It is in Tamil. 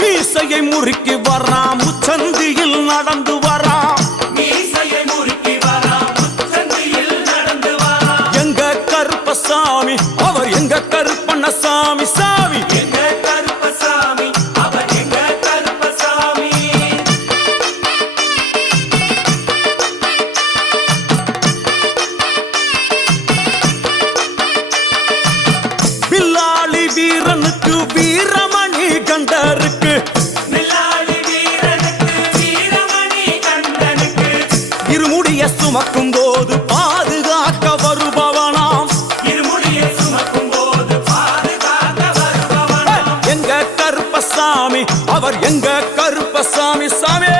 மீசையை முறுக்கி வரான் முச்சந்தியில் நடந்து வரான் எங்க கருப்பசாமி அவர் எங்க கருப்பண்ணசாமி சாமி பில்லாளி வீரனுக்கு வீரமணி கண்டருக்கு இருமுடிய சுமக்கும் போது பாதுகாக்க வருபவனாம் எங்க கருப்பசாமி அவர் எங்க கருப்பசாமி சாமி